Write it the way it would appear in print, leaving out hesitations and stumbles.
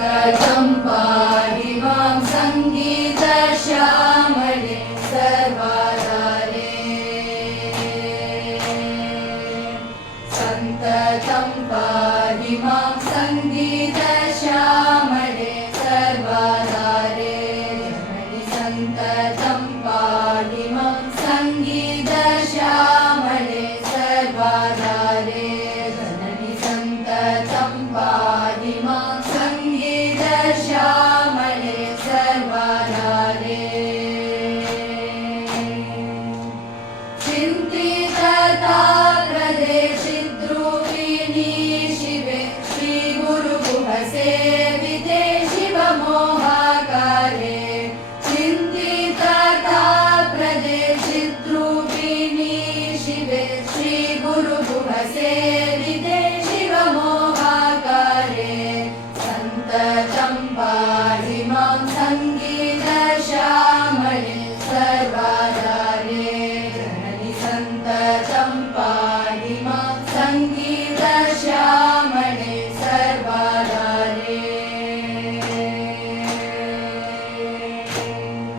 सन्ततं पाहि मां सङ्गीतश्यामले सर्वाधारे सन्ततं पाहि मां सङ्गीतश्यामले सर्वाधारे जननि सन्ततं पाहि मां सङ्गीतश्यामले सर्वाधारे जननि सन्ततं पाहि मां सङ्गीतश्यामले सर्वाधारे चिन्तितताप्रदे चिद्रूपिणी शिवे श्रीगुरुगुहसेविते शिवमोहाकारे चिन्तितताप्रदे चिद्रूपिणी शिवे श्रीगुरुगुहसेविते शिवमोहाकारे सन्ततं पाहि मां सङ्गीतश्यामले सर्वाधारे जननि सन्ततं पाहि